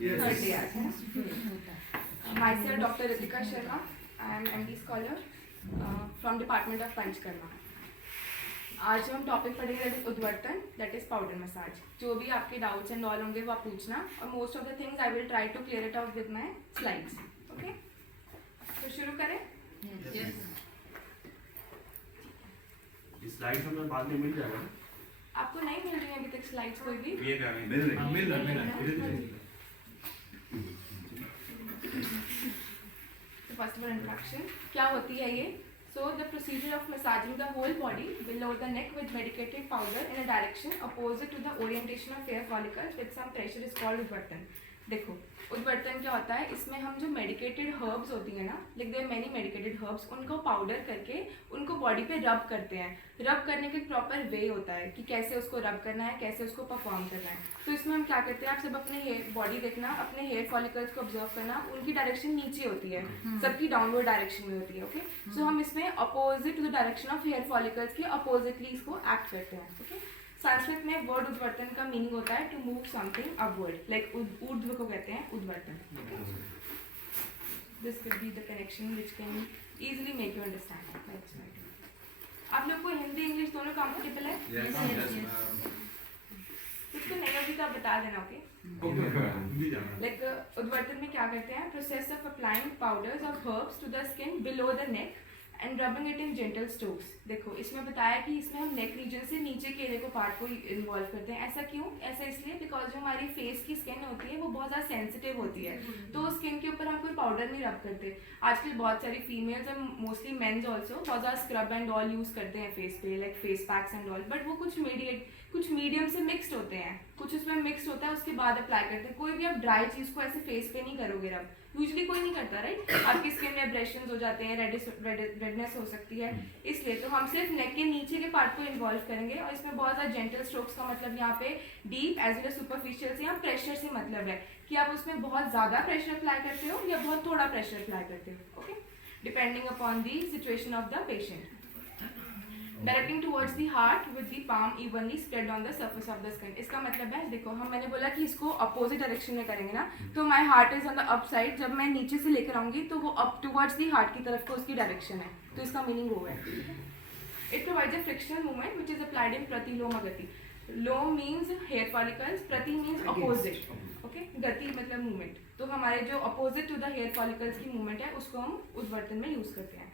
Third day आज है myself doctor Ritika Sharma, I am MD scholar from department of Panchakarma. आज जो हम टॉपिक पढ़ेंगे that is udvartan, that is powder massage. जो भी आपके डाउट्स एंड ऑल होंगे वो आप पूछना, और most of the things I will try to clear it out with my slides. Okay, तो शुरू करें। स्लाइड्स हमें बाद में मिल जाएगा। आपको नहीं मिल रही है अभी तक स्लाइड्स कोई भी? मिल रहा। फर्स्ट ऑफ ऑल इंट्रोडक्शन, क्या होती है ये? So the procedure of massaging the whole body below the neck with medicated powder in a direction opposite to the orientation of hair follicles with some pressure is called udvartan. देखो, उद्वर्तन क्या होता है? इसमें हम जो मेडिकेटेड हर्ब्स होती हैं ना, like there many medicated herbs, उनको पाउडर करके उनको बॉडी पे रब करते हैं। रब करने का एक प्रॉपर वे होता है कि कैसे उसको रब करना है, कैसे उसको परफॉर्म करना है। तो इसमें हम क्या करते हैं, आप सब अपने हेयर बॉडी देखना, अपने हेयर फॉलिकल्स को ऑब्जर्व करना, उनकी डायरेक्शन नीचे होती है, सबकी डाउनवर्ड डायरेक्शन में होती है। ओके, सो हम इसमें opposite to the direction of hair follicles के अपोजिटली इसको एक्ट करते हैं। ओके, संस्कृत में वर्ड उद्वर्तन का मीनिंग होता है to move something upward, like ऊर्ध्व को कहते हैं उद्वर्तन। This could be the connection which can easily make you understand. आप लोग को हिंदी इंग्लिश दोनों कंफर्टेबल है? कुछ तो नहीं होगी तो आप बता देना। ओके, लाइक उद्वर्तन में क्या करते हैं? Process of applying powders of herbs to the skin below the neck and rubbing it in gentle strokes. देखो, इसमें बताया कि इसमें हम नेक रीजन से नीचे के एरिया को पार्ट को इन्वॉल्व करते हैं। ऐसा क्यों? ऐसा इसलिए बिकॉज जो हमारी फेस की स्किन होती है वो बहुत ज़्यादा सेंसिटिव होती है, तो स्किन के ऊपर हम कोई पाउडर नहीं रब करते। आजकल बहुत सारी फीमेल्स और मोस्टली मेन्स ऑल्सो बहुत ज़्यादा स्क्रब एंड ऑल यूज़ करते हैं फेस पे, like face packs and all, but वो कुछ मीडियम से मिक्सड होते हैं, कुछ उसमें मिक्सड होता है, उसके बाद अप्लाई करते हैं। कोई भी आप ड्राई चीज़ को ऐसे फेस पे नहीं करोगे रब, यूजली कोई नहीं करता, राइट? आपकी स्किन में एब्रेशंस हो जाते हैं, रेडनेस हो सकती है, इसलिए तो हम सिर्फ नेक के नीचे के पार्ट को इन्वॉल्व करेंगे। और इसमें बहुत ज़्यादा जेंटल स्ट्रोक्स का मतलब यहाँ पे deep as well as superficial से या प्रेशर से मतलब है कि आप उसमें बहुत ज़्यादा प्रेशर अप्लाई करते हो या बहुत थोड़ा प्रेशर अप्लाई करते हो। Okay, depending upon the situation of the patient. Directing towards the heart with the palm evenly spread on the surface of the skin. इसका मतलब है, देखो मैंने बोला कि इसको अपोजिट डायरेक्शन में करेंगे ना, तो my heart is on the up side. जब मैं नीचे से लेकर आऊंगी तो वो अप टुवर्ड्स दी हार्ट की तरफ को उसकी डायरेक्शन है, तो इसका मीनिंग वो है। It provides a frictional movement which is applied in प्रतिलोम गति। लोम मीन्स हेयर फॉलिकल्स, प्रति मीन्स अपोजिट। ओके, गति मतलब मूवमेंट। तो हमारे जो opposite to the hair follicles की मूवमेंट है उसको हम उद्वर्तन में यूज करते हैं।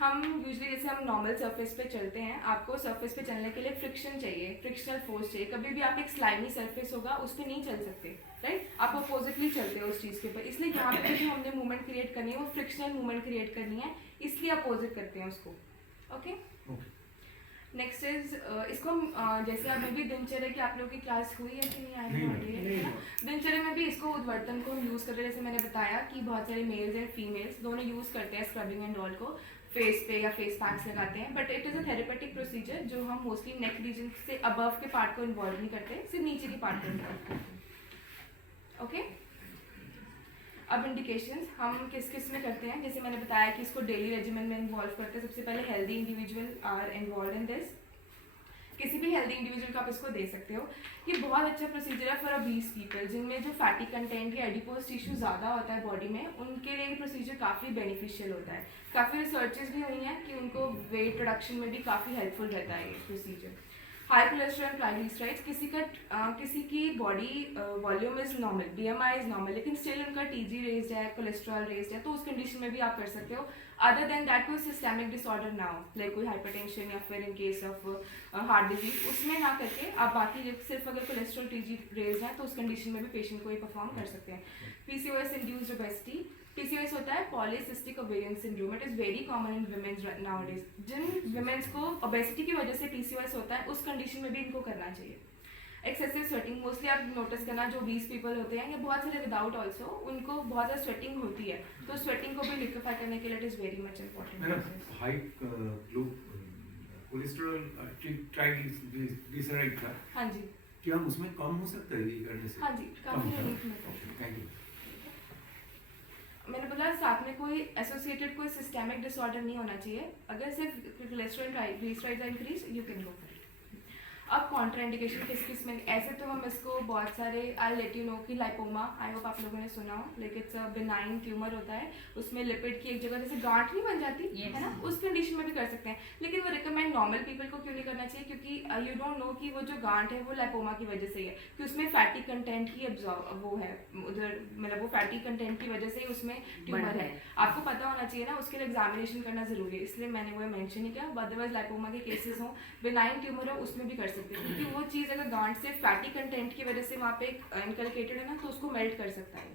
हम यूजली जैसे हम नॉर्मल सरफेस पे चलते हैं, आपको सरफेस पे चलने के लिए फ्रिक्शन चाहिए, फ्रिक्शनल फोर्स चाहिए। कभी भी आप एक स्लाइमी सरफेस होगा उस पर नहीं चल सकते, राइट? आप अपोजिटली चलते हो उस चीज़ के ऊपर, इसलिए यहाँ पे जो हमने मूवमेंट क्रिएट करनी है वो फ्रिक्शनल मूवमेंट क्रिएट करनी है, इसलिए अपोजिट करते हैं उसको। ओके, नेक्स्ट इज इसको जैसे आप भी दिनचर्या की आप लोगों की क्लास हुई है कि नहीं आई? दिनचर्या में भी इसको उद्वर्तन को हम यूज़ करते हैं। जैसे मैंने बताया कि बहुत सारे मेल्स एंड फीमेल्स दोनों यूज़ करते हैं स्क्रबिंग एंड ऑल को फेस पे या फेस पैक्स लगाते हैं, but it is a therapeutic procedure जो हम मोस्टली नेक रीजन से अबव के पार्ट को इन्वॉल्व नहीं करते, सिर्फ नीचे के पार्ट को इन्वॉल्व करते हैं। ओके, अब इंडिकेशंस हम किस किस में करते हैं? जैसे मैंने बताया कि इसको डेली रेजिमेंट में इन्वॉल्व करते हैं। सबसे पहले healthy individual are involve in this. किसी भी हेल्दी इंडिविजुअल को आप इसको दे सकते हो। ये बहुत अच्छा प्रोसीजर है फॉर obese पीपल जिनमें जो फैटी कंटेंट या एडिपोज टिश्यू ज़्यादा होता है बॉडी में, उनके लिए ये प्रोसीजर काफ़ी बेनिफिशियल होता है। काफ़ी रिसर्चेस भी हुई हैं कि उनको वेट रिडक्शन में भी काफ़ी हेल्पफुल रहता है ये procedure. High cholesterol and triglycerides, किसी की body volume is normal, BMI is normal, लेकिन स्टिल उनका TG रेज्ड है, कोलेस्ट्रॉल रेज्ड है, तो उस कंडीशन में भी आप कर सकते हो। अदर देन दैट कोई सिस्टेमिक डिसऑर्डर ना हो, लाइक कोई हाइपरटेंशन या फिर in case of heart disease, उसमें ना करके आप बाकी सिर्फ अगर कोलेस्ट्रॉल TG रेज्ड है तो उस कंडीशन में भी पेशेंट को ये परफॉर्म कर सकते हैं। PCOS इंड्यूस्ड ओबेसिटी, PCOS होता है polycystic ovarian syndrome. It is very common in womens nowadays. जिन विमेन्स को ओबेसिटी की वजह से PCOS होता है उस कंडीशन में भी इनको करना चाहिए। एक्सेसिव स्वेटिंग, मोस्टली आप नोटिस करना जो 20 पीपल होते हैं या बहुत सारे विदाउट ऑल्सो, उनको बहुत ज़्यादा स्वेटिंग होती है, तो स्वेटिंग को भी लिक्विफाई करने के लिए it is very much important. High cholesterol triglyceride था, हाँ जी, क्या उसमें कम हो सकता है ये करने से? हाँ जी, काफ़ी रिलीफ मिलता है। Thank you. मैंने बोला साथ में कोई एसोसिएटेड कोई सिस्टेमिक डिसऑर्डर नहीं होना चाहिए। अगर सिर्फ cholesterol triglycerides are increase, you can go for it. अब कॉन्ट्राइंडिकेशन किस किस में, ऐसे तो हम इसको बहुत सारे, आई लेट यू नो कि लाइपोमा, आई होप आप लोगों ने सुना हो, लेकिन इट्स अ बिनाइन ट्यूमर होता है, उसमें लिपिड की एक जगह जैसे गांठ नहीं बन जाती है ना, उस कंडीशन में भी कर सकते हैं। लेकिन वो रिकमेंड नॉर्मल पीपल को क्यों नहीं करना चाहिए, क्योंकि यू डोंट नो कि वो जो गांठ है वो लाइपोमा की वजह से ही है, कि उसमें फैटी कंटेंट ही एब्जॉर्ब वो है उधर, मतलब वो फैटी कंटेंट की वजह से ही उसमें ट्यूमर है। आपको पता होना चाहिए ना, उसके लिए एग्जामिनेशन करना जरूरी है, इसलिए मैंने वो मेंशन नहीं किया। अदरवाइज लाइपोमा के केसेस हो, बिनाइन ट्यूमर हो, उसमें भी कर सकते हैं, क्योंकि वो चीज़ अगर गांठ से फैटी कंटेंट की वजह से वहाँ पे इनकलकेटेड है ना, तो उसको मेल्ट कर सकता है।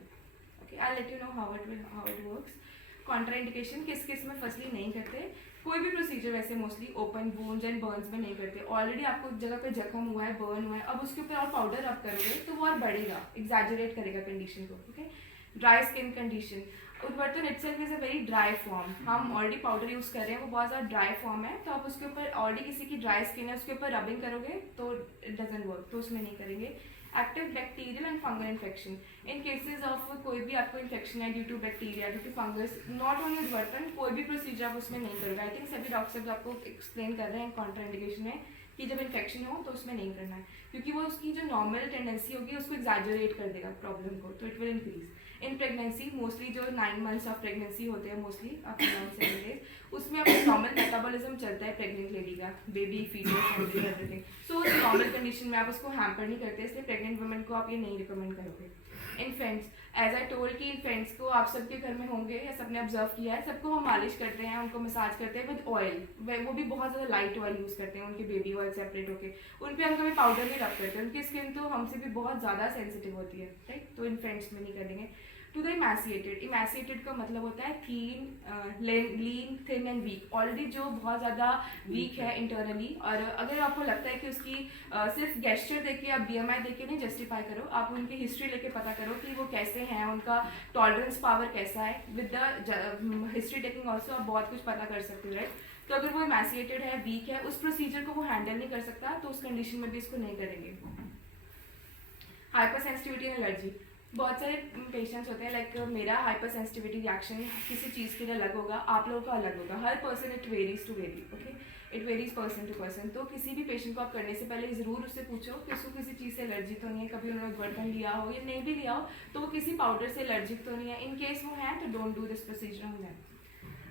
Okay, I let you know how it works. Contraindication किस किस में फर्स्टली नहीं करते, कोई भी प्रोसीजर वैसे mostly open wounds and Burns में नहीं करते। ऑलरेडी आपको जगह पे जख्म हुआ है, बर्न हुआ है, अब उसके ऊपर और पाउडर रब करोगे तो वो और बढ़ेगा, एग्जैजरेट करेगा कंडीशन को। Okay, dry skin condition, udvartan itself is a very dry form, हम ऑलरेडी पाउडर यूज कर रहे हैं, वो बहुत ज़्यादा ड्राई फॉर्म है, तो आप उसके ऊपर ऑलरेडी किसी की ड्राई स्किन है उसके ऊपर रबिंग करोगे तो इट डजंट वर्क, तो उसमें नहीं करेंगे। Active bacterial and fungal infection, in cases of कोई भी आपको इन्फेक्शन है due to bacteria, due to fungus, not only udvartan, कोई भी प्रोसीजर आप उसमें नहीं करोगे। आई थिंक सभी डॉक्टर्स आपको एक्सप्लेन कर रहे हैं कॉन्ट्राइंडिकेशन में कि जब इन्फेक्शन हो तो उसमें नहीं करना है, क्योंकि वो उसकी जो नॉर्मल टेंडेंसी होगी उसको एग्जैजरेट कर देगा प्रॉब्लम को, तो it will increase. In pregnancy, mostly जो 9 months ऑफ प्रेगनेंसी होते हैं मोस्टली अप अराउंड 7 days, उसमें अपना नॉर्मल मेटाबॉलिज्म चलता है प्रेग्नेंट लेडी का, baby foetus everything, so normal condition में आप उसको हैम्पर नहीं करते, इसलिए प्रेग्नेंट वुमेन को आप ये नहीं रिकमेंड करोगे। इन्फेंट्स, एज आई टोल्ड कि इन्फेंट्स को आप सबके घर में होंगे या सबने ऑब्जर्व किया है, सबको हम मालिश करते हैं, उनको मसाज करते हैं विद ऑयल, वो भी बहुत ज़्यादा लाइट ऑयल यूज़ करते हैं, उनके बेबी ऑयल सेपरेट होके, उन पर हम कभी पाउडर नहीं रब करते, उनकी स्किन तो हमसे भी बहुत ज़्यादा सेंसिटिव होती है, राइट, तो इन्फेंट्स में नहीं करेंगे। टू द इमैसिएटेड, इमैसिएटेड का मतलब होता है थीन, लीन, थिन एंड वीक, ऑलरेडी जो बहुत ज़्यादा वीक है इंटरनली, और अगर आपको लगता है कि उसकी सिर्फ गेस्चर देख के आप BMI देख के नहीं जस्टिफाई करो, आप उनकी हिस्ट्री लेके पता करो कि वो कैसे हैं, उनका टॉलरेंस पावर कैसा है, with the history taking also आप बहुत कुछ पता कर सकते हो, राइट। तो अगर वो इमैसिएटेड है, वीक है, उस प्रोसीजर को वो हैंडल नहीं कर सकता, तो उस कंडीशन में भी इसको नहीं करेंगे। हाइपर सेंसिटिविटी एंड एलर्जी, बहुत सारे पेशेंट्स होते हैं, लाइक मेरा हाइपर सेंसिटिविटी रिएक्शन किसी चीज़ के लिए अलग होगा, आप लोगों का अलग होगा, हर person it varies to vary, okay, it varies person to person. तो किसी भी पेशेंट को आप करने से पहले ज़रूर उससे पूछो कि उसको किसी चीज़ से एलर्जी तो नहीं है, कभी उन्होंने उद्वर्तन लिया हो या नहीं भी लिया हो, तो वो किसी पाउडर से एलर्जिक तो नहीं है, इन केस वो हैं तो don't do this procedure on them.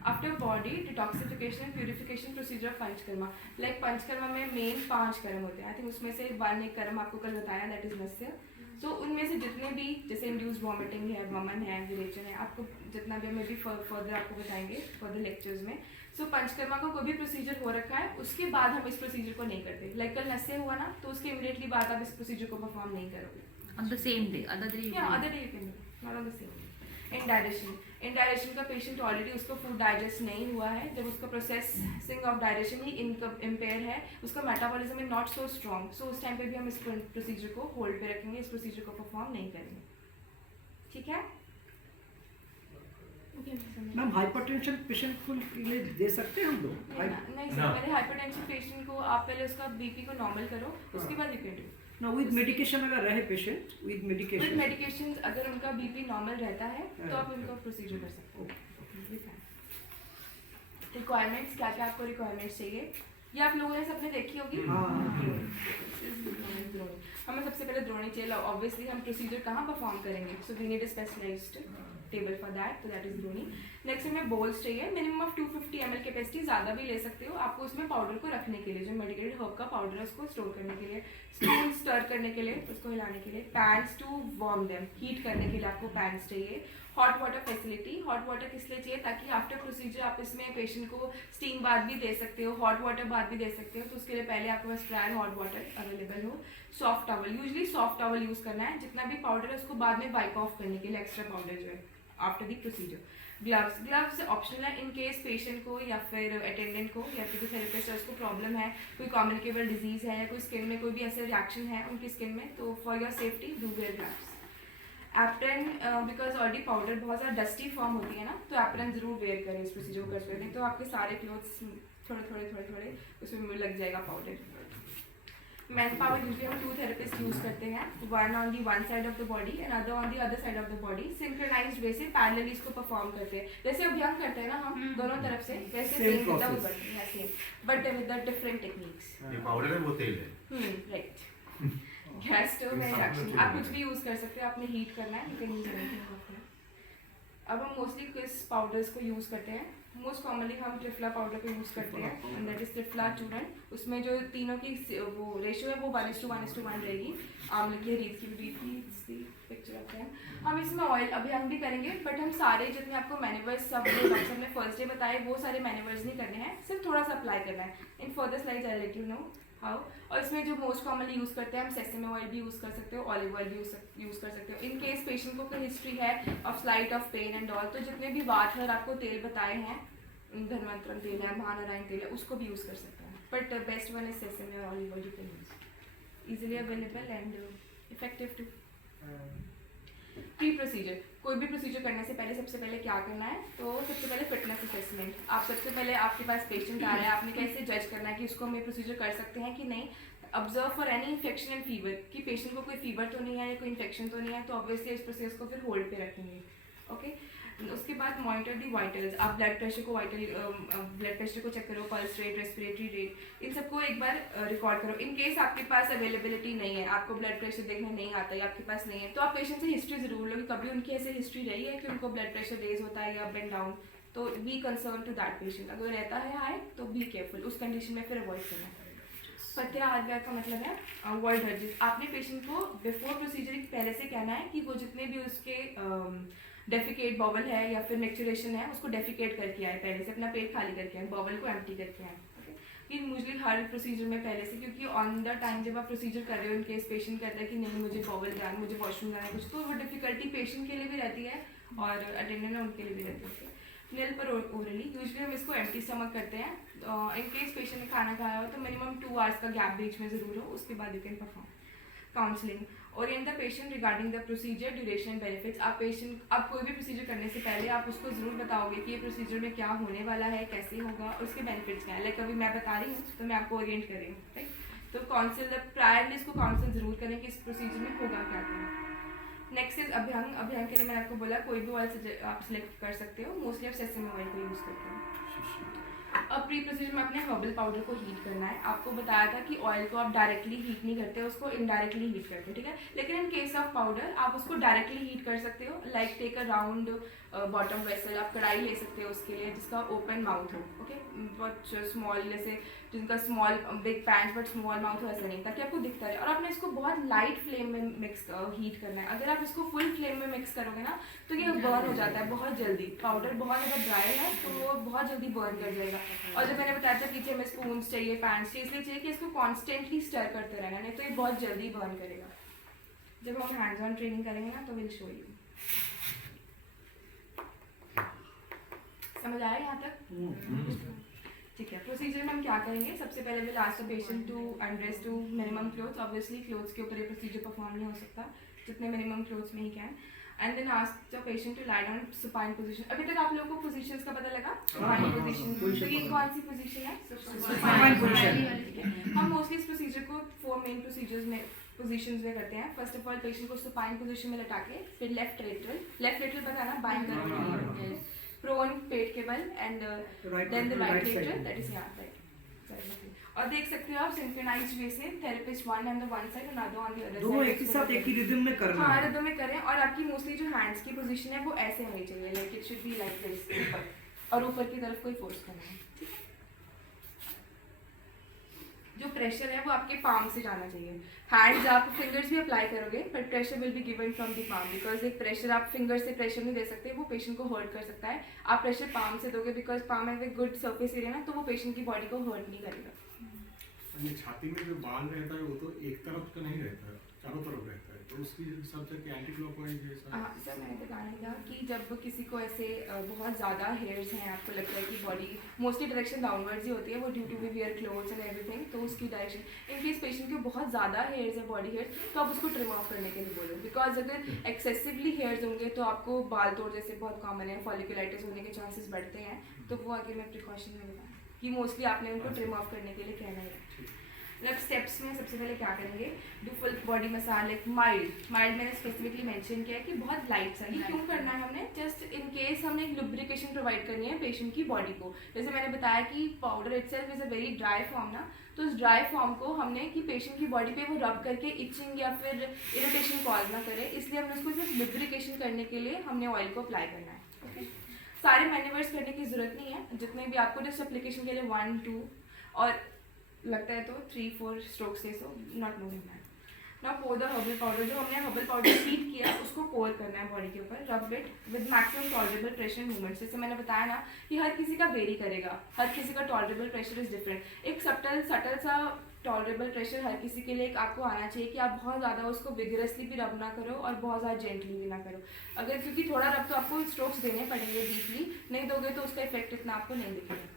After body detoxification and purification procedure of panchakarma, like panchakarma में मेन 5 कर्म होते हैं, आई थिंक उसमें से 1 कर्म आपको कल बताया, दैट इज नस्य। सो उनमें से जितने भी, जैसे इंड्यूस वॉमिटिंग है, वमन है, विरेचन है, आपको जितना भी हमें भी फर्दर आपको बताएंगे फर्दर लेक्चर्स में। सो पंचकर्मा का कोई भी प्रोसीजर हो रखा है, उसके बाद हम इस प्रोसीजर को नहीं करते, लाइक कल नस्य हुआ ना, तो उसके इमीडिएटली बाद आप इस प्रोसीजर को परफॉर्म नहीं करोगे। On the same day, other day you Yeah, can other day you can do, not on the same day. Indigestion का पेशेंट ऑलरेडी उसको फूड डाइजेस्ट नहीं हुआ है, जब उसका प्रोसेसिंग ऑफ डाइजेशन ही इम्पेयर है, उसका metabolism is not so strong, so उस टाइम पे भी हम इस प्रोसीजर को होल्ड पे रखेंगे, इस प्रोसीजर को परफॉर्म नहीं करेंगे, ठीक है। मैम हाइपरटेंशन पेशेंट को लिए दे सकते हैं हम लोग? नहीं सर, मेरे हाइपरटेंशन पेशेंट को आप पहले उसका बीपी को नॉर्मल करो, उसके बाद यू कैन डू ना विद मेडिकेशन, अगर रहे पेशेंट विद मेडिकेशन, अगर उनका बीपी नॉर्मल रहता है तो आप उनका प्रोसीजर कर सकते हो। रिक्वायरमेंट्स, क्या क्या आपको रिक्वायरमेंट्स चाहिए, ये आप लोगों ने सबने देखी होगी। हमें सबसे पहले द्रोणी चाहिए, ऑब्वियसली हम प्रोसीजर कहाँ परफॉर्म करेंगे, so we need a specialised table for that, तो दैट इज द्रोणी। नेक्स्ट हमें बोल्स चाहिए, मिनिमम ऑफ 250 ml कैपेसिटी, ज़्यादा भी ले सकते हो आपको उसमें पाउडर को रखने के लिए, जो मेडिकेटेड हर्ब का पाउडर है उसको स्टोर करने के लिए, स्पून स्टर करने के लिए, उसको हिलाने के लिए, pans to warm them, heat करने के लिए आपको पैन्स चाहिए। Hot water facility, hot water किस लिए चाहिए, ताकि आफ्टर प्रोसीजर आप इसमें पेशेंट को स्टीम बाथ भी दे सकते हो, हॉट वाटर बाथ भी दे सकते हो, तो उसके लिए पहले आपके पास ट्रायल हॉट वाटर अवेलेबल हो। Soft towel, usually soft towel use करना है, जितना भी पाउडर है उसको बाद में वाइप ऑफ करने के लिए, एक्स्ट्रा पाउडर जो है after the procedure. Gloves optional है, इन केस पेशेंट को या फिर अटेंडेंट को या फिर थेरेपिस्ट है उसको प्रॉब्लम है, कोई कम्युनिकेबल डिजीज़ है या कोई स्किन में कोई भी ऐसे रिएक्शन है उनकी स्किन में, तो for your safety do wear gloves. Apron, because already powder बहुत ज़्यादा डस्टी फॉर्म होती है ना, तो एप्रन ज़रूर वेयर करें इस प्रोसीजर को करते हैं, तो आपके सारे क्लोथ्स थोड़े उसमें लग जाएगा पाउडर। मैन पावर यूजली हम 2 थेरेपिस्ट यूज करते हैं, one on the one side of the body and other on the other side of the body, synchronised way से पैरेलली इसको परफॉर्म करते हैं। जैसे अभ्यंग करते हैं ना हम दोनों तरफ से, वैसे Same same with process. The same but with the different techniques. ये पाउडर है वो तेल है। राइट। गैस स्टोव में रिएक्शन आप कुछ भी यूज कर सकते हो, आपने हीट करना है, यू कैन यूज एनीथिंग। अब हम मोस्टली किस पाउडर्स को यूज़ करते हैं? मोस्ट कॉमनली हम त्रिफला पाउडर को यूज़ करते हैं, एंड दैट इज त्रिफला चूर्ण। उसमें जो तीनों की वो रेशियो है वो 1:1:1 रहेगी। आमले की रीत की भी पिक्चर रखते हैं। हम इसमें ऑयल अभी हम भी करेंगे, बट हम सारे जितने आपको मैनेवर्स सब जो डॉक्टर ने फर्स्ट डे बताए वो सारे मैनेवर्स नहीं करने हैं, सिर्फ थोड़ा सा अप्लाई करना है। In further slides I let you know how. और इसमें जो मोस्ट कॉमनली यूज़ करते हैं, हम सेसमे ऑयल भी यूज़ कर सकते हो, ऑलिव ऑयल भी यूज़ कर सकते हो। इन केस पेशेंट को कोई हिस्ट्री है of slight of pain and all, तो जितने भी वाथर आपको तेल बताए हैं, धनवंतरम तेल है, महानारायण तेल है, उसको भी यूज़ कर सकते हैं। But best one is sesame और olive oil, you can use, easily available and effective too. Pre procedure, कोई भी प्रोसीजर करने से पहले सबसे पहले क्या करना है? तो सबसे पहले फिटनेस असेसमेंट। आप सबसे पहले आपके पास पेशेंट आ रहा है, आपने कैसे जज करना है कि उसको हम ये प्रोसीजर कर सकते हैं कि नहीं। Observe for any infection and fever, कि पेशेंट को कोई फीवर तो नहीं है या कोई इन्फेक्शन तो नहीं है, तो ऑब्वियसली इस प्रोसेस को फिर होल्ड पे रखेंगे। ओके। उसके बाद मॉनिटर दी वाइटल्स, आप ब्लड प्रेशर को चेक करो, पल्स रेट, रेस्पिरेटरी रेट, इन सबको एक बार रिकॉर्ड करो। इन केस आपके पास अवेलेबिलिटी नहीं है, आपको ब्लड प्रेशर देखना नहीं आता है, आपके पास नहीं है, तो आप पेशेंट से हिस्ट्री जरूर लो कि कभी उनकी ऐसे हिस्ट्री रही है कि उनको ब्लड प्रेशर रेज होता है या अप एंड डाउन, तो be concern to that patient. अगर रहता है हाई तो बी केयरफुल, उस कंडीशन में फिर अवॉइड करना पड़ेगा। पथ्य हार्ट का मतलब है अवॉइड हर्जेस। आपने पेशेंट को बिफोर प्रोसीजर पहले से कहना है कि वो जितने भी उसके डेफिकेट बॉवल है या फिर नेक्चुरेशन है उसको डेफिकेट करके आए, पहले से अपना पेट खाली करके आए, बॉवल को एम्प्टी करके आए। कि यूजली हर प्रोसीजर में पहले से, क्योंकि ऑन द टाइम जब आप प्रोसीजर कर रहे हो, इन केस पेशेंट कहता है कि नहीं मुझे बॉवल जाना, मुझे वॉशरूम जाना है कुछ, तो वो डिफिकल्टी पेशेंट के लिए भी रहती है और अटेंडेंट है उनके लिए भी रहती है। नेल पर ओरली यूजली हम इसको एम्प्टी स्टमक करते हैं। इन केस पेशेंट ने खाना खाया हो तो मिनिमम 2 आवर्स का गैप बीच में ज़रूर हो, उसके बाद you can perform. Counselling, Orient the patient regarding the procedure, duration, benefits. आप कोई भी प्रोसीजर करने से पहले आप उसको ज़रूर बताओगे कि ये प्रोसीजर में क्या होने वाला है, कैसे होगा और उसके बेनिफिट्स क्या है। लाइक अभी मैं बता रही हूँ तो मैं आपको ओरिएंट कर रही हूँ, राइट। तो काउंसिल प्रायरली इसको काउंसिल ज़रूर करें कि इस प्रोसीजर में होगा क्या क्या। नेक्स्ट इज अभ्यंग। अभ्यंग के लिए मैंने आपको बोला कोई भी ऑयल आप सिलेक्ट कर सकते हो, मोस्टली आप सेसमे ऑयल को यूज़ करते हैं। अब प्री प्रोसीजर में अपने हर्बल पाउडर को हीट करना है। आपको बताया था कि ऑयल को आप डायरेक्टली हीट नहीं करते, उसको इनडायरेक्टली हीट करते हो, ठीक है। लेकिन इन केस ऑफ पाउडर आप उसको डायरेक्टली हीट कर सकते हो। Like take a round bottom vessel, आप कढ़ाई ले सकते हो उसके लिए जिसका ओपन माउथ हो, ओके। बहुत स्मॉल, जैसे जिनका small big pant but small mouth हो, ऐसा नहीं, ताकि आपको दिखता रहे। और आपने इसको बहुत लाइट फ्लेम में हीट करना है। अगर आप इसको फुल फ्लेम में मिक्स करोगे ना तो ये बर्न हो जाता है बहुत जल्दी। पाउडर बहुत ज़्यादा ड्राई है तो वो बहुत जल्दी बर्न कर जाएगा। और जब मैंने बताया था पीछे हमें स्पून चाहिए, पैंट्स चाहिए, इसलिए चाहिए कि इसको कॉन्स्टेंटली स्टर करते रहना, नहीं तो ये बहुत जल्दी बर्न करेगा। जब हम हैंड्स ऑन ट्रेनिंग करेंगे ना तो विल शो यू। समझ आया यहाँ तक? ठीक है। प्रोसीजर में हम क्या करेंगे? सबसे पहले will ask the patient to undress to minimum clothes. Obviously clothes के ऊपर ये प्रोसीजर परफॉर्म नहीं हो सकता, जितने मिनिमम क्लोथ्स में ही can. And then ask the patient to lie down supine position. अभी तक आप लोगों को पोजीशंस का पता लगा? सुपाइन पोजीशन, तो ये कौन सी पोजीशन है? Supine position. हम मोस्टली इस प्रोसीजर को 4 मेन प्रोसीजर्स में पोजीशंस में करते हैं। फर्स्ट ऑफ ऑल पेशेंट को सुपाइन पोजीशन में लटा के, फिर लेफ्ट लेटरल बताना, बाएं करके, प्रोन पेट के बल, and then the right lateral, that is यहाँ राइट। और देख सकते हो आप सिंक्रोनाइज्ड वे से therapist one on the one side and other on the other side, दोनों एक ही साथ एक ही रिदम में करना है। हाँ, रिदम में करें। और आपकी मोस्टली जो हैंड्स की पोजीशन है वो ऐसे होनी चाहिए, like it should be like this, और ऊपर की तरफ कोई फोर्स करना है। जो प्रेशर है वो आपके पाम से जाना चाहिए। हैंड्स आप फिंगर्स भी अप्लाई करोगे but pressure will be given from the palm, because एक प्रेशर आप फिंगर से प्रेशर नहीं दे सकते, वो पेशेंट को हर्ट कर सकता है। आप प्रेशर पाम से दोगे बिकॉज पाम है विद गुड सरफेस एरिया ना, तो वो पेशेंट की बॉडी को हर्ट नहीं करेगा। ये छाती में जो बाल रहता है वो तो एक तरफ तो नहीं रहता है, चारों तरफ रहता है, तो उसकी सबसे एंटी क्लॉकवाइज जैसा। हाँ सर, मैंने बताया था कि जब किसी को ऐसे बहुत ज़्यादा हेयर्स हैं, आपको लगता है कि बॉडी मोस्टली डायरेक्शन डाउनवर्ड्स ही होती है, वो due to we wear clothes and everything, तो उसकी डायरेक्शन इन केस पेशेंट के बहुत ज़्यादा हेयर्स है, बॉडी हेयर्स, तो आप उसको ट्रिम ऑफ करने के लिए बोलो। बिकॉज अगर एक्सेसिवली हेयर्स होंगे तो आपको बाल तोड़ जैसे बहुत कॉमन है, फॉलिकुलाइटिस होने के चांसेस बढ़ते हैं, तो वो आगे मैं प्रिकॉशन में बताऊँ कि मोस्टली आपने उनको ट्रिम ऑफ करने के लिए कहना है। मतलब स्टेप्स में सबसे पहले क्या करेंगे, do full body massage like mild मैंने स्पेसिफिकली मेंशन किया है कि बहुत लाइट सा। ये क्यों करना है हमने, जस्ट इन केस हमने एक लुब्रिकेशन प्रोवाइड करनी है पेशेंट की बॉडी को। जैसे मैंने बताया कि powder itself is a very dry form ना, तो उस ड्राई फॉर्म को हमने कि पेशेंट की बॉडी पे वो रब करके इचिंग या फिर इरिटेशन कॉज ना करे, इसलिए हमने उसको सिर्फ लुब्रिकेशन करने के लिए हमने ऑयल को अप्लाई करना है। ओके, सारे मैन्यूवर्स करने की जरूरत नहीं है, जितने भी आपको जस्ट एप्लीकेशन के लिए 1 2 और लगता है तो 3 4 स्ट्रोक्स से, so not more than that. ना पोर द हर्बल पाउडर, जो हमने हर्बल पाउडर हीट किया है उसको पोर करना है बॉडी के ऊपर, rub it with maximum tolerable pressure movements. जैसे मैंने बताया ना कि हर किसी का वेरी करेगा, हर किसी का टॉलरेबल प्रेशर इज डिफरेंट। एक सटल सा टॉलरेबल प्रेशर हर किसी के लिए एक आपको आना चाहिए कि आप बहुत ज़्यादा उसको विगरसली भी रब ना करो और बहुत ज़्यादा जेंटली भी ना करो। अगर क्योंकि थोड़ा रब तो आपको स्ट्रोक्स देने पड़ेंगे डीपली, नहीं दोगे तो उसका इफेक्ट इतना आपको नहीं दिखेगा।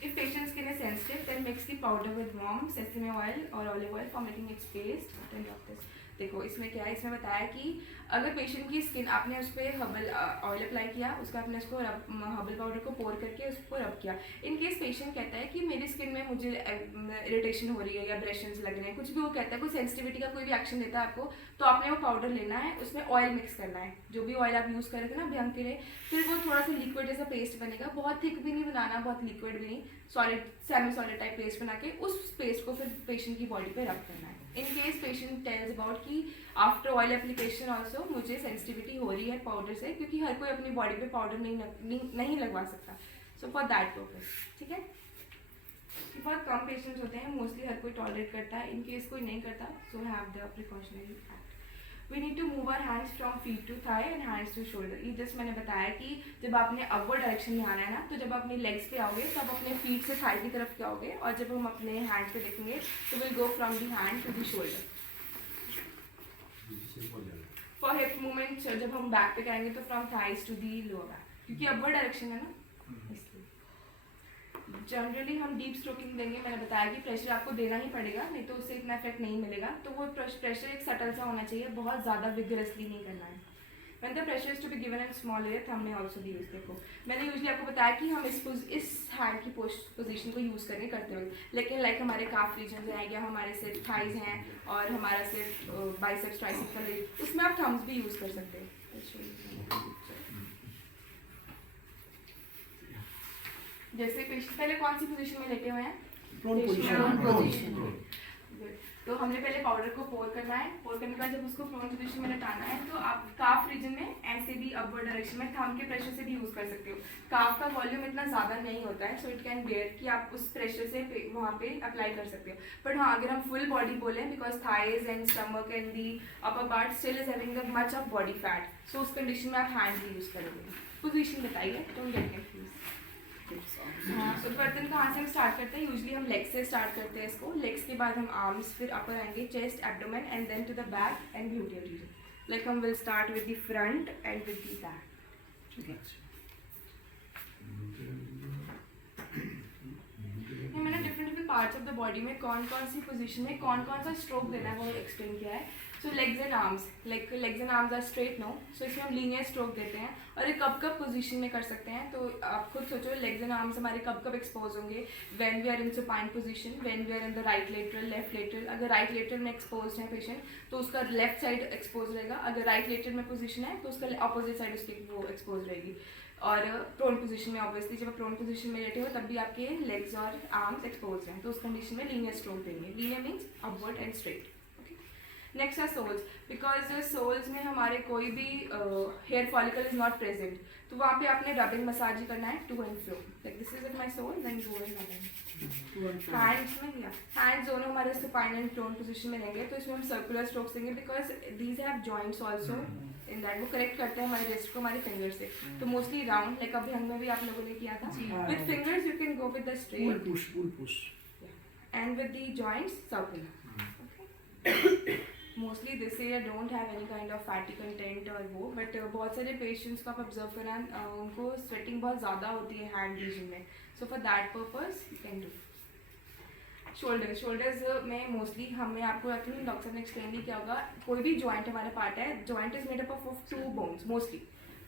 If patient skin is sensitive, then mix the powder with warm sesame oil or olive oil for making its paste. Then drop this. देखो इसमें क्या है, इसमें बताया कि अगर पेशेंट की स्किन आपने उस पर हर्बल ऑयल अप्लाई किया, उसका आपने उसको हर्बल पाउडर को पोर करके उसको रब किया। इन केस पेशेंट कहता है कि मेरी स्किन में मुझे इरिटेशन हो रही है या ब्रेशंस लग रहे हैं, कुछ भी वो कहता है, कोई सेंसिटिविटी का कोई भी एक्शन देता है आपको, तो आपने वो पाउडर लेना है, उसमें ऑयल मिक्स करना है, जो भी ऑयल आप यूज़ कर रहे थे ना अभ्यंग के लिए, फिर वो थोड़ा सा लिक्विड जैसा पेस्ट बनेगा, बहुत थिक भी नहीं बनाना, बहुत लिक्विड भी नहीं, solid semi solid type paste बना के उस पेस्ट को फिर पेशेंट की बॉडी पे रब करना है। In case patient tells about कि आफ्टर ऑयल एप्लीकेशन ऑल्सो मुझे सेंसिटिविटी हो रही है पाउडर से, क्योंकि हर कोई अपनी बॉडी पे पाउडर नहीं लगवा सकता, सो फॉर दैट पर्पज, ठीक है। बहुत कम पेशेंट्स होते हैं, मोस्टली हर कोई टॉलरेट करता है, इन केस कोई नहीं करता, so have the precautionary act. We need to move our hands from feet to thigh and hands to shoulder. ये जस्ट मैंने बताया कि जब आपने अपवर्ड डायरेक्शन में आना है ना, तो जब अपने लेग्स पे आओगे तो आप अपने फीट से थाई की तरफ जाओगे, और जब हम अपने हैंड पे देखेंगे तो will go from the hand to the shoulder. For hip movement जब हम बैक पे करेंगे तो from thighs to the lower back, क्योंकि अपवर्ड डायरेक्शन है ना, इसलिए जनरली हम डीप स्ट्रोकिंग देंगे। मैंने बताया कि प्रेशर आपको देना ही पड़ेगा, नहीं तो उससे इतना इफेक्ट नहीं मिलेगा, तो वो प्रेशर एक सटल सा होना चाहिए, बहुत ज़्यादा विगरसली नहीं करना है। When the pressure is to be given in small area, thumb may also be used। देखो मैंने यूजली आपको बताया कि हम इस हैंड की पोजीशन को यूज़ करते हुए, लेकिन लाइक हमारे काफ रीजन हैं या हमारे सिर्फ थाइज हैं और हमारा सिर्फ बाइसेप्स ट्राइसेप्स का leg, उसमें आप थम्स भी यूज़ कर सकते हैं। जैसे पेशेंट पहले कौन सी पोजीशन में लेटे हुए हैं, Prone position। तो हमने पहले पाउडर को पोर करना है, पोर करने के बाद जब उसको प्रोन पोजीशन में लटाना है, तो आप काफ रीजन में ऐसे भी अपवर्ड डायरेक्शन में थंब के प्रेशर से भी यूज कर सकते हो। काफ का वॉल्यूम इतना ज़्यादा नहीं होता है, सो इट कैन बेयर कि आप उस प्रेशर से वहाँ पे अप्लाई कर सकते हो। बट हाँ, अगर हम फुल बॉडी बोलें, because thighs and stomach and the upper part still is having the much of body fat, so उस कंडीशन में आप हैंड भी यूज करोगे। पोजीशन बताइए, डोंट गेट कंफ्यूज। हाँ, तो बर्तन कहाँ से हम स्टार्ट करते हैं, यूजली हम लेग्स से स्टार्ट करते हैं इसको, लेग्स के बाद हम आर्म्स, फिर अपर आएंगे, chest, abdomen and then to the back and gluteal region. Like हम will start with the front and with the back. मैंने different parts of the body में कौन कौन सी पोजीशन में कौन कौन सा स्ट्रोक देना है वो एक्सप्लेन किया है। So legs and arms, like legs and arms are straight no, so इसमें हम लीनियर स्ट्रोक देते हैं, और ये कब कब पोजीशन में कर सकते हैं, तो आप खुद सोचो लेग्स एंड आर्म्स हमारे कब कब एक्सपोज होंगे, when we are in supine position, when we are in the right lateral, left lateral. अगर राइट लेटरल में एक्सपोज है पेशेंट तो उसका लेफ्ट साइड एक्सपोज रहेगा, अगर राइट लेटरल में पोजीशन है तो उसका अपोजिट साइड उसकी वो एक्सपोज रहेगी। और प्रोन पोजीशन में ऑब्वियसली जब आप प्रोन पोजीशन में लेटे हो तब भी आपके लेग्स और आर्म्स एक्सपोज हैं, तो उस कंडीशन में लीनियर स्ट्रोक देंगे। Linear means upward and straight. Next है सोल्स, बिकॉज सोल्स में हमारे कोई भी hair follicle is not present, तो वहाँ पे आपने रबिंग मसाज ही करना है to and fro, like this is it my sole, then go and rubbing. Hands में या हैंड्स दोनों हमारे सुपाइन एंड प्रोन पोजीशन में रहेंगे, तो इसमें हम सर्कुलर स्ट्रोक्स देंगे, because these have joints also in that, वो करेक्ट करते हैं हमारे रिस्ट को हमारे फिंगर से, तो मोस्टली राउंड, लाइक अभ्यंग में भी आप लोगों ने किया था, with fingers you can go with the straight push and with the joints circular. Mostly this area don't have any kind of fatty content और वो, बट बहुत सारे पेशेंट्स को आप ऑब्जर्व करना, उनको स्वेटिंग बहुत ज़्यादा होती है हैंड रीजन में, so for that purpose you can do. Shoulders में मोस्टली हमें आपको एक्चुअली डॉक्टर ने एक्सप्लेन भी किया होगा, कोई भी जॉइंट हमारा पार्ट है, joint is made up of 2 bones mostly,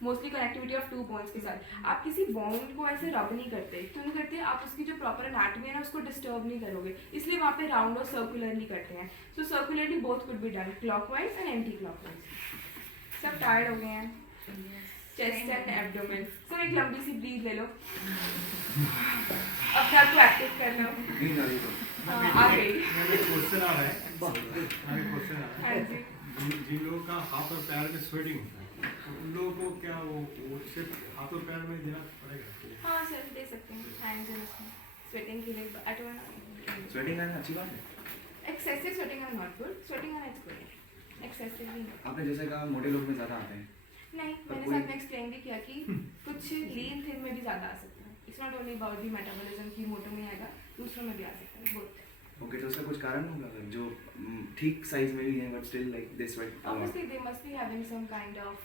mostly connectivity of 2 bones के साथ। आप किसी बोन को ऐसे रब नहीं करते, क्यों नहीं करते? आप उसकी जो प्रॉपर एनाटॉमी है ना उसको डिस्टर्ब नहीं करोगे, इसलिए वहाँ पे राउंड और सर्कुलरली करते हैं। So circularly both could be done, clockwise and anti clockwise. सब टायर्ड हो गए हैं? Chest and abdomen. सर एक लंबी सी ब्रीथ ले लो, अपने आप को एक्टिव कर लो। आ गई। मेरे क्वेश्चन आ रहा है। हाँ जी। जिन लोगों का हाथ और पैर में स्वेटिंग होता है, तो उन लोगों को क्या वो सिर्फ हाथ और पैर में देना पड़ेगा? हाँ सर दे सकते हैं, हैंड्स एंड स्वेटिंग के लिए। आई डोंट स्वेटिंग आना अच्छी बात है। Excessive sweating are not good, sweating are is good, excessively नहीं। आपने जैसे कहा मोटे लोग में ज़्यादा आते हैं। नहीं, मैंने आपने एक्सप्लेन भी किया कि कुछ लीन थिन में भी ज़्यादा आ सकता है। It's not only about the metabolism की मोटो में आएगा, दूसरों में भी आ सकता है, बोथ। ओके, तो उसका कुछ कारण होगा जो ठीक साइज में भी है but still like this sweat? Obviously, they must be having some kind of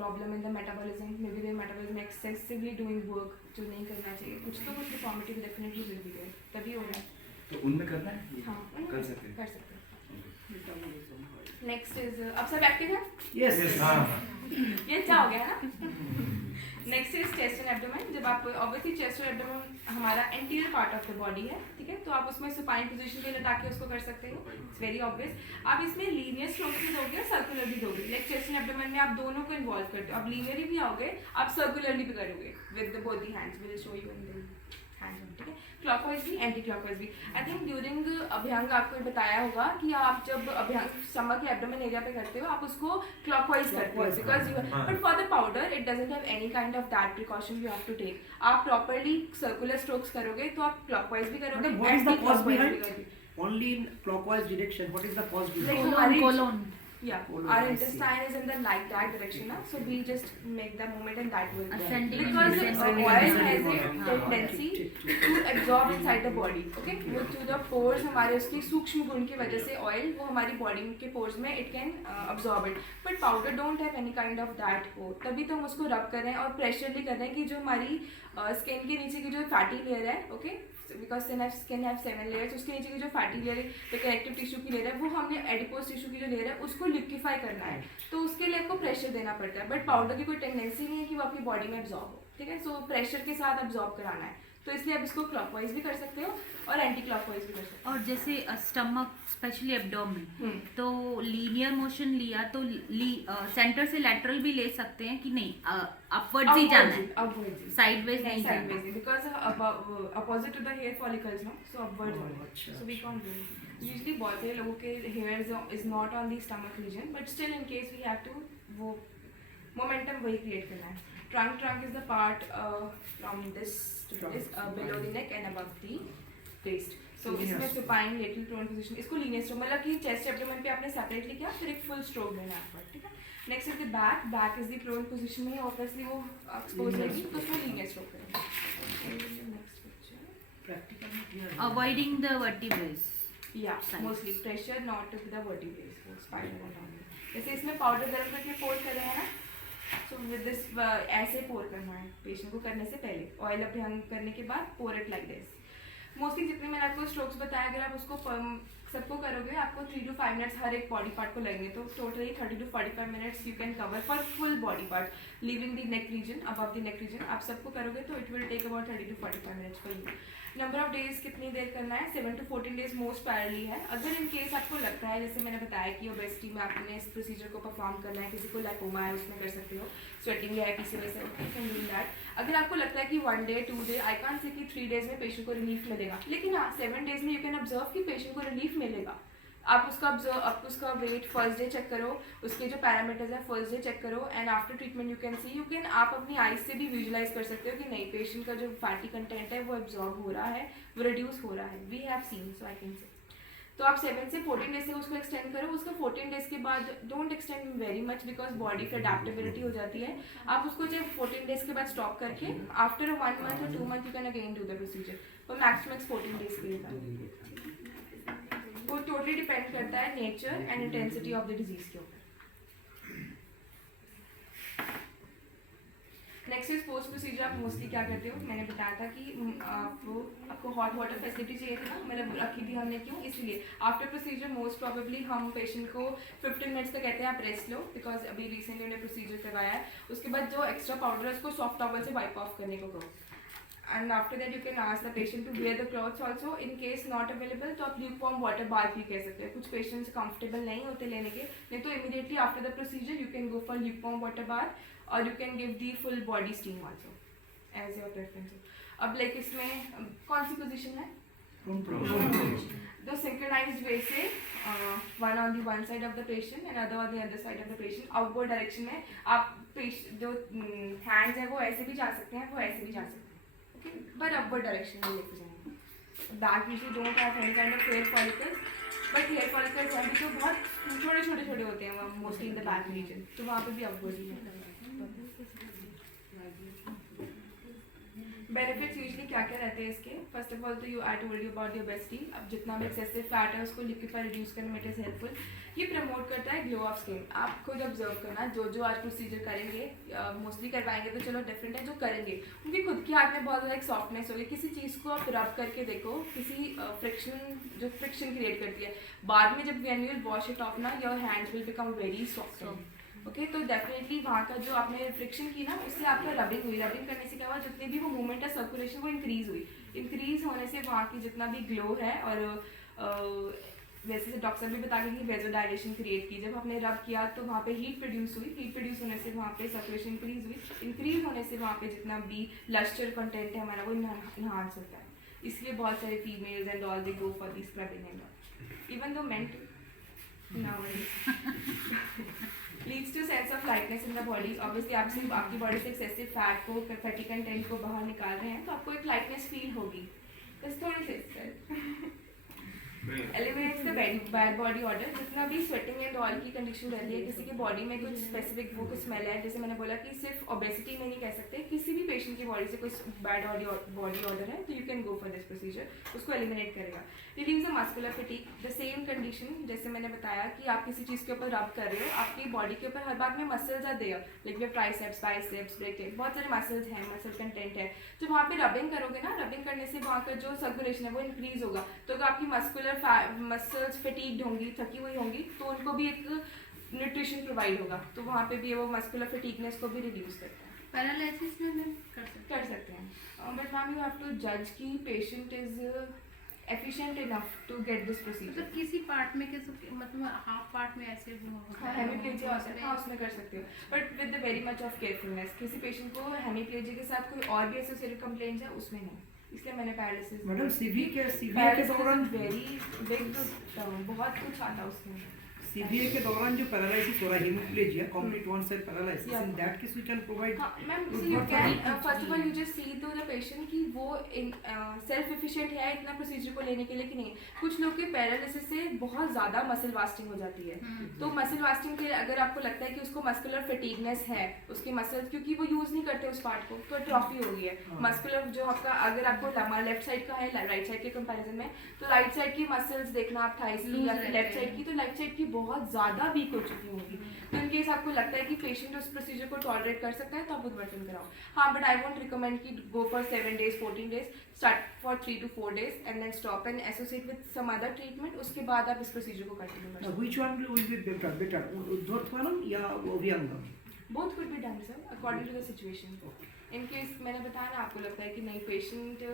problem in the metabolism. Maybe their metabolism excessively doing work जो नहीं करना चाहिए। कुछ तो कुछ deformity definitely will be there, तभी हो रहा है। तो उनमें करना है? हाँ, उनमें कर सकते हैं। कर सकते हैं। नेक्स्ट इज, अब सब एक्टिव है? Yes. ये अच्छा हो गया है ना? Next is chest and abdomen. जब आप ऑब्वियसली चेस्ट और एब्डोमेन हमारा anterior part of the body है, ठीक है, तो आप उसमें सुपाइन पोजीशन पे लटा के उसको कर सकते हो, इट्स वेरी ऑब्वियस। आप इसमें लीनियर स्ट्रोक्स भी दोगे और सर्कुलर भी दोगे। लाइक चेस्ट एंड एब्डोमेन में आप दोनों को इन्वॉल्व करते हो, आप लीनियरली भी आओगे, आप सर्कुलरली भी करोगे with both the hands. Will show you in the hands, ठीक है। क्लॉकवाइज भी, एंटी क्लॉकवाइज भी। आई थिंक ड्यूरिंग अभ्यंग आपको बताया होगा कि आप जब अभ्यंग स्टमक या एब्डोमेन एरिया पे करते हो, आप उसको क्लॉकवाइज करते हो, because you, but for the powder it doesn't have any kind of that precaution you have to take. आप प्रॉपर्ली सर्कुलर स्ट्रोक्स करोगे तो आप क्लॉकवाइज भी करोगे, What is the cause anti-clockwise behind? भी करोगे। Only in clockwise direction. What is the cause behind? Like, Colon, colon. Yeah, Colon, our I see. intestine is in the like that direction, na? So we just make the movement in that way. Ascending Because and descending. oil has a हाँ, tendency ठीक, ठीक। to absorb inside the body. Okay, वो through the pores हमारे उसकी सूक्ष्म गुण की वजह से oil वो हमारी body के pores में it can absorb it. But powder don't have any kind of that वो, तभी तो हम उसको rub कर रहे हैं और प्रेशरली कर रहे हैं कि जो हमारी स्किन के नीचे की जो फैटी लेयर है, okay, because skin have 7 layers, उसके नीचे की जो फैटी लेयर है, जो कनेक्टिव टिश्यू की लेयर है, वो हमने एडिपोज टिश्यू की जो लेयर है उसको लिक्विफाई करना है, तो उसके लिए आपको प्रेशर देना पड़ता है। बट पाउडर की कोई टेंडेंसी नहीं है कि वो आपकी बॉडी में एब्जॉर्ब हो, ठीक है। सो प्रेशर के साथ एब्जॉर्ब कराना है, तो इसलिए आप इसको क्लॉकवाइज भी कर सकते हो और एंटी क्लॉकवाइज भी कर सकते हो। और जैसे स्टमक स्पेशली एब्डोमेन, तो तो लीनियर मोशन लिया तो सेंटर से लैटरल भी ले सकते हैं कि नहीं, अपवर्ड्स ही जाना है, अपवर्ड्स साइडवेज नहीं जाना। sideways because opposite to the hair follicles, no, so upwards Oh, only. अच्छा, So we can't do it. Usually बहुत सारे लोगों के hairs is not on the stomach region, but still in case we have to वो momentum वही create करना है। Trunk is the part from this to this below the neck and above the waist. So इसमें supine lateral prone position, इसको linear stroke, मतलब कि chest abdomen पे आपने separately किया, फिर एक full stroke लेना है आपको, ठीक है। Next is the back is the prone position में obviously वो expose रहेगी, तो उसमें linear stroke करेंगे। Next picture. Practical में clear है। Avoiding the vertebrae. Yeah, Sides. mostly pressure not to the vertebrae, so spinal anatomy. जैसे इसमें पाउडर गर्म करके पोर कर रहे हैं ना, so with this ऐसे पोर करना है पेशेंट को करने से पहले, ऑयल अभ्यंग करने के बाद pour it like this. Mostly जितने मैंने आपको स्ट्रोक्स बताया, अगर आप उसको सबको करोगे आपको 3 to 5 मिनट्स हर एक बॉडी पार्ट को लगेंगे, तो totally 30 to 45 minutes you can cover for full body part, living the neck region, above the neck region. आप सबको करोगे तो it will take about 30 to 45 minutes for you. Number of days कितनी देर करना है? 7 to 14 डेज मोस्ट पैरली है। अगर इन केस आपको लगता है, जैसे मैंने बताया कि ओबेसिटी में आपने इस प्रोसीजर को परफॉर्म करना है, किसी को लाइपोमा है उसमें कर सकते हो, स्वेटिंग है, पीसीओएस है, यू कैन डू दैट। अगर आपको लगता है कि 1 day 2 day, I can't say कि 3 days में पेशेंट को रिलीफ मिलेगा, लेकिन हाँ 7 days में यू कैन ऑब्जर्व कि पेशेंट को रिलीफ मिलेगा। आप उसका वेट फर्स्ट डे चेक करो, उसके जो पैरामीटर्स हैं फर्स्ट डे चेक करो, and after treatment you can आप अपनी आइज से भी विजुलाइज कर सकते हो कि नहीं, पेशेंट का जो फैटी कंटेंट है वो एब्जॉर्ब हो रहा है, वो रिड्यूस हो रहा है। We have seen, so I can say. तो आप 7 से 14 डेज से उसको एक्सटेंड करो। उसका 14 डेज के बाद don't extend very much, because body की अडेप्टेबिलिटी हो जाती है। आप उसको जब 14 डेज के बाद स्टॉप करके after 1 month or 2 month you can again do the procedure, और मैक्सिमम 14 डेज के लिए। वो टोटली डिपेंड करता है nature and intensity of the disease के ऊपर। Next next is post procedure आप मोस्टली क्या करते हो, मैंने बताया था कि आपको हॉट वाटर फैसिलिटी चाहिए थी ना, मतलब रखी थी हमने, क्यों, इसलिए आफ्टर प्रोसीजर मोस्ट प्रोबेबली हम पेशेंट को 15 मिनट्स तक कहते हैं आप रेस्ट लो, बिकॉज अभी रिसेंटली उन्हें प्रोसीजर करवाया है। उसके बाद जो एक्स्ट्रा पाउडर है उसको सॉफ्ट टॉवल से वाइप ऑफ करने को कहो, and after that you can ask the patient to wear the clothes also. In case not available तो आप lukewarm water bath भी कह सकते हैं, कुछ patients comfortable नहीं होते लेने के, नहीं तो immediately after the procedure you can go for lukewarm water bath or you can give the full body steam also as your preference. अब like इसमें कौन सी position है, the synchronized way से one on the one side of the patient and other on the other side of the patient, outward direction में आप जो hands है वो ऐसे भी जा सकते हैं, वो ऐसे भी जा सकते हैं, but upward direction में लेके जाएंगे। Back usually don't have any kind of hair follicles, but hair follicles हैं भी तो बहुत छोटे होते हैं mostly in the back region, तो वहाँ पे भी upward ही है। बेनिफिट्स यूजली क्या क्या रहते हैं इसके, फर्स्ट ऑफ ऑल तो you I told you about the obesity, अब जितना भी एक्सेसिव फैट है उसको लिक्विफाई रिड्यूस करने में इट इज़ हेल्पफुल। ये प्रमोट करता है ग्लो ऑफ स्किन। आप खुद ऑब्जर्व करना, जो आज प्रोसीजर करेंगे, मोस्टली करवाएंगे तो चलो डिफरेंट है, जो करेंगे उनकी खुद की हाथ में बहुत ज़्यादा एक सॉफ्टनेस होगी। किसी चीज़ को आप रब करके देखो, किसी फ्रिक्शन क्रिएट करती है, बाद में जब when you wash it off ना, your hands will become very soft. Okay तो डेफिनेटली वहाँ का जो आपने फ्रिक्शन की ना, उससे आपका रबिंग हुई, रबिंग करने से क्या हुआ, जितनी भी वो मूवमेंट है सर्कुलेशन वो इंक्रीज हुई, इंक्रीज होने से वहाँ की जितना भी ग्लो है, और वैसे से डॉक्टर भी बता गए कि वेज़ोडाइलेशन क्रिएट की, जब आपने रब किया तो वहाँ पे हीट प्रोड्यूस हुई, हीट प्रोड्यूस होने से वहाँ पे सर्कुलेशन इंक्रीज हुई, इंक्रीज होने से वहाँ पे जितना भी लस्टर कंटेंट है हमारा वो इन्हांस होता है। इसलिए बहुत सारे females and all they go for the scrubbing and all, even though main leads to sense of lightness in the body. Obviously आप सिर्फ आपकी बॉडी से एक्सेसिव फैट को, फैटी कंटेंट को बाहर निकाल रहे हैं तो आपको एक लाइटनेस फील होगी, बस थोड़ी सी eliminates the bad body odour. जितना भी स्वेटिंग एंड ऑयल की कंडीशन रहती है, किसी की बॉडी में कुछ स्पेसिफिक वो कुछ स्मेल है, जैसे मैंने बोला कि सिर्फ ओबेसिटी में नहीं कह सकते, किसी भी पेशेंट की बॉडी से कुछ बैड बॉडी ऑर्डर है तो you can go for this procedure, उसको एलिमिनेट करेगा। Relieves the muscular fatigue, the same condition जैसे मैंने बताया कि आप किसी चीज़ के ऊपर रब कर रहे हो, आपकी बॉडी के ऊपर हर बात में muscles are there, like your triceps, biceps, bracket, बहुत सारे मसल्स हैं, मसल कंटेंट है, जब वहाँ पे रबिंग करोगे ना, रबिंग करने से वहाँ का जो सर्कुलेशन है वो इंक्रीज होगा, तो अगर आपकी मसल्स फटीग्ड होंगी, थकी हुई होंगी, तो उनको भी एक न्यूट्रिशन प्रोवाइड होगा, तो वहाँ पे भी वो मस्कुलर फटीगनेस को भी रिड्यूस करता है। पैरालिसिस में मैम कर सकते हैं, but ma'am you have to जज की patient is efficient enough to get this procedure. मतलब किसी पार्ट में मतलब हाफ पार्ट में ऐसे हेमीप्लेजिया होता है, हाँ उसमें कर सकते हो, but with very much of carefulness. किसी पेशेंट को हेमीप्लेजिया के साथ कोई और भी एसोसिएटेड कंप्लेंट्स है उसमें नहीं, इसलिए मैंने पैरालिसिस। मैडम सीवीए के दौरान वेरी बिग बहुत कुछ आता है उसमें। सीवीए के दौरान जो पैरालिसिस हो रहा है, hemiplegia, complete one side paralysis, in that case we can provide. Ma'am you can first of all you just see to the patient कि वो सेल्फ एफिशिएंट है इतना प्रोसीजर को लेने के लिए कि नहीं। कुछ लोग के पैरालिसिस से बहुत ज़्यादा मसल वास्टिंग हो जाती है, तो मसल वास्टिंग के अगर आपको लगता है कि उसको मस्कुलर फटीगनेस है, उसके मसल्स क्योंकि वो यूज़ नहीं करते उस पार्ट को, तो ट्रॉफी हो गई है मस्कुलर जो आपका। अगर आपको लेफ्ट साइड का है राइट साइड के कंपैरिजन में, तो राइट साइड की मसल्स देखना आप थाइस की, या लेफ्ट साइड की, तो लेफ्ट साइड की बहुत ज़्यादा वीक हो चुकी होंगी। तो इन केस आपको लगता है कि पेशेंट उस प्रोसीजर को टॉलरेट कर सकता है तो आप उद्वर्तन कराओ। हाँ, बट आई वोंट रिकमेंड कि go for 7 days 14 days, start for 3 to 4 days and then stop and associate with some other treatment, उसके बाद आप इस प्रोसीजर को कंटिन्यू कर सकते हैं। Which one will be better udvartanam या abhyangam? Both could be done sir according to the situation. In case मैंने बताया ना, आपको लगता है कि नहीं पेशेंट,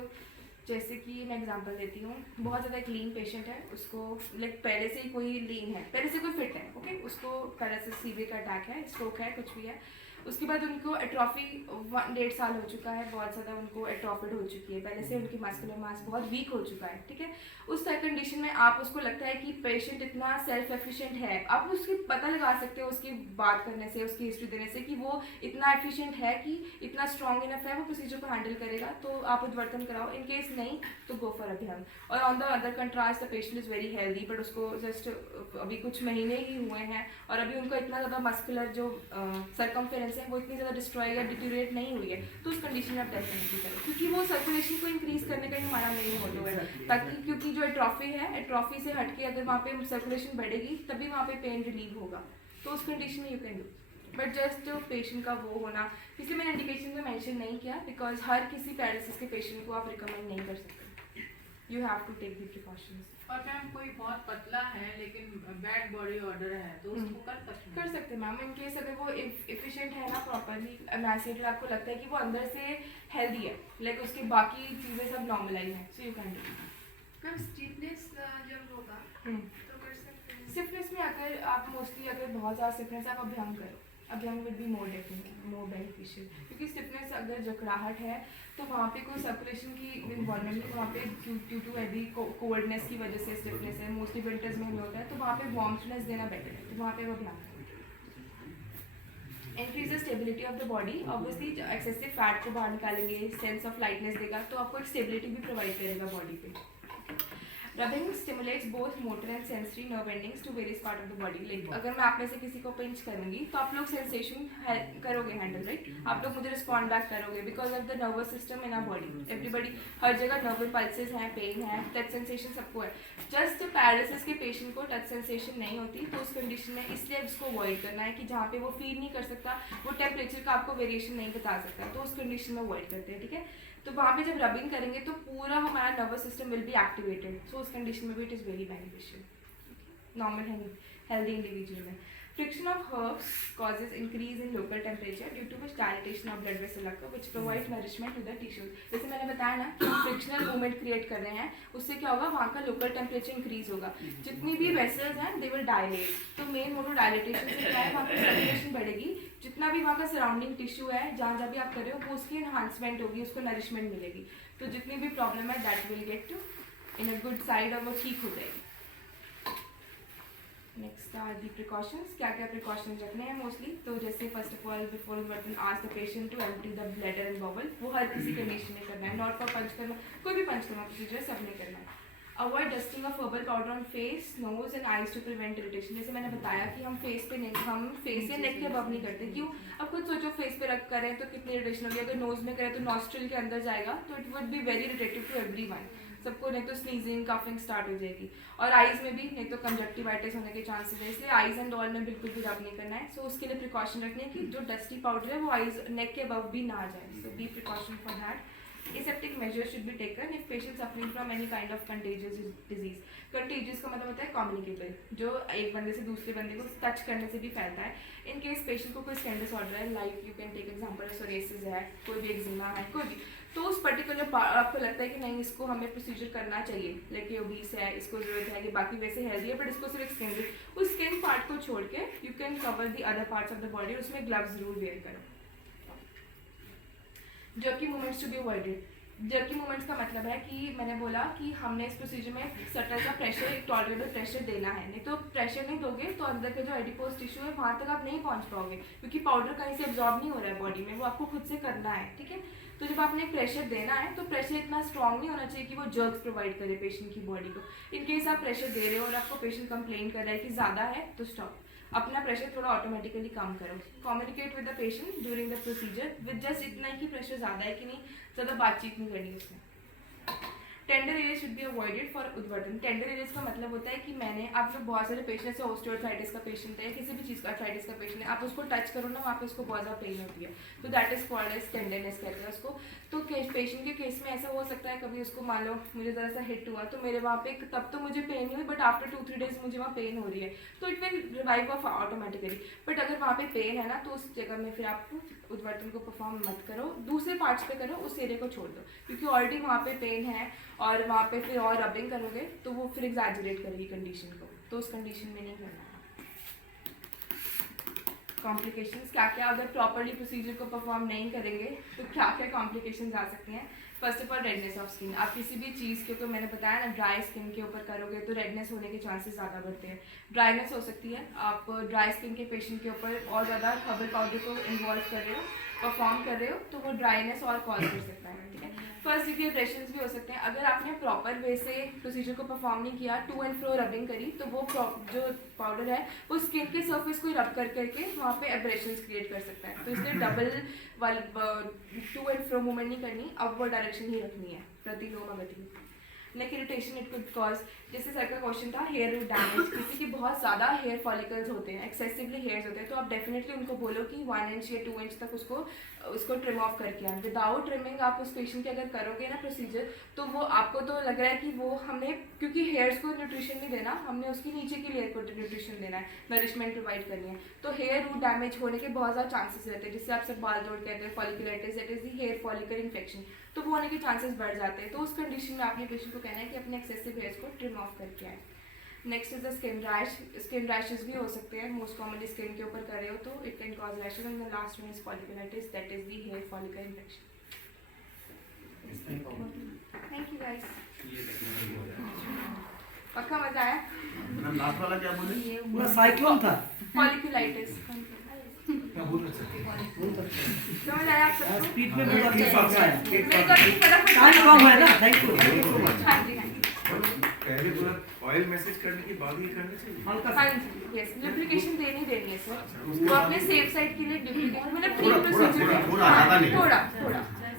जैसे कि मैं एग्जांपल देती हूँ, बहुत ज़्यादा एक लीन पेशेंट है, उसको लाइक पहले से ही कोई लीन है, पहले से कोई फिट है, ओके, उसको पहले से सीवी का अटैक है, स्ट्रोक है, कुछ भी है, उसके बाद उनको एट्रॉफी 1.5 साल हो चुका है, बहुत ज़्यादा उनको एट्रॉफिड हो चुकी है, पहले से उनकी मस्कुलर मास बहुत वीक हो चुका है, ठीक है। उस तरह कंडीशन में आप उसको लगता है कि पेशेंट इतना सेल्फ एफिशिएंट है, आप उसकी पता लगा सकते हो उसकी बात करने से, उसकी हिस्ट्री देने से कि वो इतना एफिशिएंट है, कि इतना स्ट्रॉन्ग इनफ है, वो प्रोसीजर को हैंडल करेगा, तो आप उद्वर्तन कराओ। इन केस नहीं तो गो फॉर अभियान। और on the other contrast the patient is very healthy, but उसको जस्ट अभी कुछ महीने ही हुए हैं और अभी उनको इतना ज़्यादा मस्कुलर जो सरकमफेरेंस है वो इतनी ज़्यादा डिस्ट्रॉय या डिटीरिएट नहीं हुई है, तो उस कंडीशन में आप डेफिनेटली करें, क्योंकि वो सर्कुलेशन को इंक्रीज करने का ही हमारा मेन मोटिव है, ताकि क्योंकि जो एट्रॉफी है, एट्रॉफी से हटके अगर वहाँ पे सर्कुलेशन बढ़ेगी तभी वहाँ पे पेन रिलीव होगा, तो उस कंडीशन में you can do. But just patient का वो होना, इसलिए मैंने इंडिकेशन में मेंशन नहीं किया, बिकॉज हर किसी पैरालिसिस के पेशेंट को आप रिकमेंड नहीं कर सकते. You have to take the precautions. और मैम कोई बहुत पतला है लेकिन बैड बॉडी ऑर्डर है तो उसको कर सकते हैं मैम. इन केस अगर वो एफिशिएंट है ना, प्रॉपरली एमासिएटेड, आपको लगता है कि वो अंदर से हेल्दी है, लाइक उसकी बाकी चीज़ें सब नॉर्मलाइज हैं, so you can do. Ma'am stiffness जब होगा तो कर सकते हैं. स्टिफनेस में अगर आप मोस्टली अगर बहुत ज़्यादा स्टिफनेस आप अभ्यंग करो, अभ्यंग विल बी मोर बेनिफिशियल, क्योंकि स्टिफनेस अगर जकड़ाहट है तो वहाँ पे कोई सर्कुलेशन की इन्वॉल्वमेंट नहीं, वहाँ पे ड्यू टू हैवी कोल्डनेस की वजह से स्टिफनेस है, मोस्टली विंटर्स में भी होता है, तो वहाँ पे वार्मनेस देना बेटर है, तो वहाँ पे वो अभ्यंग करें. Increase the stability of the body, obviously excessive fat को बाहर निकालेंगे, सेंस ऑफ लाइटनेस देगा, तो आपको एक स्टेबिलिटी भी प्रोवाइड करेगा बॉडी पे. Rubbing stimulates both motor and sensory nerve endings to various part of the body. Like अगर मैं आप में से किसी को पिंच करूंगी तो आप लोग सेंसेशन करोगे हैंडल, राइट? आप लोग मुझे रिस्पॉन्ड बैक करोगे because of the nervous system in our body. Everybody, हर जगह नर्वल पल्सेस हैं, पेन है, टच सेंसेशन सबको है. जस्ट पैरालिसिस के पेशेंट को टच सेंसेशन नहीं होती, तो उस कंडीशन में इसलिए उसको अवॉइड करना है कि जहाँ पे वो फील नहीं कर सकता, वो टेम्परेचर का आपको वेरिएशन नहीं बता सकता, तो उस कंडीशन में अवॉइड करते हैं, ठीक है? तो वहाँ पे जब रबिंग करेंगे तो पूरा हमारा nervous system will be activated, so उस कंडीशन में भी it is very beneficial normal healthy individual में. Friction of herbs causes increase in local temperature due to which dilatation of blood vessel occur which provides nourishment to the tissues. जैसे मैंने बताया ना कि हम फ्रिक्शनल मूवमेंट क्रिएट कर रहे हैं, उससे क्या होगा, वहाँ का लोकल टेम्परेचर इंक्रीज होगा, जितनी भी वेसल्स हैं दे विल डायलेट. तो मेन मोटो डायलेटेशन से क्या है, वहाँ पर सर्कुलेशन बढ़ेगी, जितना भी वहाँ का सराउंडिंग टिश्यू है जहाँ जहाँ भी आप कर रहे हो वो उसकी एनहांसमेंट होगी, उसको नरिशमेंट मिलेगी, तो जितनी भी प्रॉब्लम है that will get to in a good side और वो ठीक हो जाएगी. Next are the precautions. क्या क्या प्रिकॉशंस रखने हैं मोस्टली, तो जैसे first of all before button ask the patient to empty the bladder and bowel, वो हर किसी कंडीशन में करना है, नॉट फॉर पंच करना, कोई भी पंच करना प्रोसीजर सब ने करना है. Avoid dusting of herbal powder on face, nose and eyes to prevent irritation. जैसे मैंने बताया कि हम फेस पे नहीं, हम फेस से नेक के अबव नहीं करते. क्यों? अब खुद सोचो, फेस पे रख करें तो कितनी इरिटेशन होगी, अगर नोज में करें तो नॉस्ट्रिल के अंदर जाएगा, तो it would be very irritative to everyone, सबको नहीं तो स्नीजिंग कफिंग स्टार्ट हो जाएगी. और आइज में भी नहीं तो कंजक्टिवाइटिस होने के चांसेस है, इसलिए आइज एंड ऑल में बिल्कुल भी रब नहीं करना है. सो उसके लिए प्रिकॉशन रखनी है कि जो डस्टी पाउडर है वो आइज नेक के अबव भी ना आ जाए, so be precaution for that. Aseptic measures should be taken if patient suffering from any kind of contagious disease. Contagious का मतलब होता है communicable, जो एक बंदे से दूसरे बंदे को टच करने से भी फैलता है. इन केस पेशेंट को कोई स्किन डिसऑर्डर है, like you can take example psoriasis है, कोई भी एक्जिमा है, कोई भी, तो उस पर्टिकुलर आपको लगता है कि नहीं इसको हमें प्रोसीजर करना चाहिए, लाइक ये ओबीस है, इसको जरूरत है, कि बाकी वैसे हेल्दी है बट इसको सिर्फ स्किन, उस स्किन पार्ट को छोड़ के you can cover the other parts of the body, उसमें ग्लव्स जरूर वेयर करो. जबकि मूवमेंट्स टू बी अवॉइडेड. जबकि मूवमेंट्स का मतलब है कि मैंने बोला कि हमने इस प्रोसीजर में सटल सा प्रेशर, एक टॉलरेबल प्रेशर देना है, नहीं तो प्रेशर नहीं दोगे तो अंदर का जो एडिपोज टिश्यू है वहाँ तक आप नहीं पहुँच पाओगे, क्योंकि पाउडर कहीं से एब्जॉर्ब नहीं हो रहा है बॉडी में, वो आपको खुद से करना है, ठीक है? तो जब आपने प्रेशर देना है तो प्रेशर इतना स्ट्रॉन्ग नहीं होना चाहिए कि वो जर्क्स प्रोवाइड करे पेशेंट की बॉडी को. इन केस आप प्रेशर दे रहे हो और आपको पेशेंट कंप्लेन कर रहा है कि ज़्यादा है, तो स्टॉप, अपना प्रेशर थोड़ा ऑटोमेटिकली कम करो. Communicate with the patient during the procedure with just इतना ही कि प्रेशर ज़्यादा है कि नहीं, ज़्यादा बातचीत नहीं करनी उसमें. Tender area should be avoided for उद्वर्तन. टेंडर एरियाज का मतलब होता है कि मैंने, आप लोग बहुत सारे पेशेंट से ऑस्टियोआर्थराइटिस का पेशेंट है, किसी भी चीज़ का आर्थराइटिस का पेशेंट है, आप उसको टच करो ना वहाँ पे उसको बहुत ज़्यादा पेन होती है, तो that is called as tenderness कहते हैं उसको. तो पेशेंट के केस में ऐसा हो सकता है, कभी उसको मान लो मुझे ज़रा सा हिट हुआ तो मेरे वहाँ पे तब तो मुझे पेन नहीं हुई, बट आफ्टर 2-3 डेज मुझे वहाँ पेन हो रही है, तो it will revive of automatically. But अगर वहाँ पे पेन है ना तो उस जगह में फिर आप उद्वर्तन को परफॉर्म मत करो, दूसरे पार्ट्स पे करो, उस एरिया को छोड़ दो, क्योंकि ऑलरेडी वहाँ पे पेन है और वहाँ पे फिर और रबिंग करोगे तो वो फिर एग्जैजरेट करेगी कंडीशन को, तो उस कंडीशन में नहीं करना है. कॉम्प्लिकेशंस क्या क्या, अगर प्रॉपरली प्रोसीजर को परफॉर्म नहीं करेंगे तो क्या क्या कॉम्प्लिकेशंस आ सकती हैं. First of all redness of skin. आप किसी भी चीज़ के ऊपर, मैंने बताया ना, ड्राई स्किन के ऊपर करोगे तो रेडनेस होने के चांसेस ज़्यादा बढ़ते हैं. ड्राइनेस हो सकती है, आप ड्राई स्किन के पेशेंट के ऊपर और ज़्यादा हर्बल पाउडर को इन्वॉल्व कर रहे हो, परफॉर्म कर रहे हो, तो वो ड्राइनेस और कॉज कर सकता है, ठीक है? फर्स्ट डिग्री एब्रेशंस भी हो सकते हैं. अगर आपने प्रॉपर वे से प्रोसीजर को परफॉर्म नहीं किया, टू एंड फ्रो रबिंग करी, तो वो जो पाउडर है वो स्किन के सर्फेस को रब कर करके वहाँ पे एब्रेशंस क्रिएट कर सकता है. तो इसलिए डबल वाली टू एंड फ्रो मूवमेंट नहीं करनी, अपवर्ड डायरेक्शन ही रखनी है, प्रतिलोम गति. नेक इरिटेशन इट कुड कॉज, जैसे सर का क्वेश्चन था हेयर रूट डैमेज, किसी के बहुत ज़्यादा हेयर फॉलिकल्स होते हैं, एक्सेसिवली हेयर्स होते हैं, तो आप डेफिनेटली उनको बोलो कि 1 इंच या 2 इंच तक उसको ट्रिम ऑफ करके आए। विदाउट ट्रिमिंग आप उस पेशेंट के अगर करोगे ना प्रोसीजर, तो वो आपको तो लग रहा है कि वो हमने, क्योंकि हेयर्स को न्यूट्रिशन नहीं देना, हमने उसकी नीचे की लेयर को न्यूट्रिशन देना है, नरिशमेंट प्रोवाइड करनी है, तो हेयर रूट डैमेज होने के बहुत ज़्यादा चांसेस रहते हैं, जिससे आप सब बाल जोड़ कहते हैं, folliculitis, that is the hair follicle infection, तो वो होने के चांसेस बढ़ जाते हैं। तो उस कंडीशन में आपने पेशेंट को कहना है कि अपने एक्सेसिव हेयर्स को ट्रिम ऑफ करके आए। Next is the skin rash. Skin rashes भी हो सकते हैं, मोस्ट कॉमनली स्किन के ऊपर कर रहे हो तो it can cause rashes, and the last one is folliculitis, that is the hair follicle infection. Thank you guys, पक्का मजा आया? लास्ट वाला क्या बोले? पूरा साइक्लोन था। फॉलिकुलाइटिस समझ आया आप सबको? स्पीड में बहुत अच्छा आया। मेरे को अभी फटाफट टाइम कम है ना, थैंक यू सो मच। हाँ जी, हाँ जी। पहले पूरा ऑयल मैसेज करने के बाद ये करना चाहिए। हल्का हाँ सा जी, यस, डुप्लीकेशन देनी है सर, वो अपने सेफ साइड के लिए डुप्लीकेशन, मतलब थोड़ा, प्री थोड़ा, प्रोसीजर, थोड़ा, ज़्यादा नहीं। थोड़ा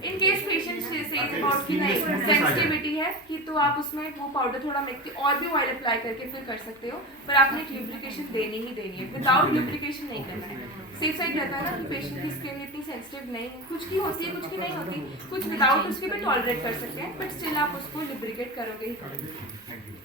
in case patient say about की नहीं सेंसिटिविटी है कि तो आप उसमें वो पाउडर थोड़ा मिक्स और भी ऑयल अप्लाई करके फिर कर सकते हो, पर आपने डुप्लीकेशन देनी ही देनी है, विदाउट डुप्लीकेशन नहीं करना है। सेफ साइड रहता है ना कि पेशेंट की स्किन इतनी सेंसिटिव नहीं, कुछ की होती है कुछ की नहीं होती, कुछ विदाउट उसके भी टॉलरेट कर सकते हैं, बट स्टिल आप उसको लिब्रिकेट करोगे ही करोगे।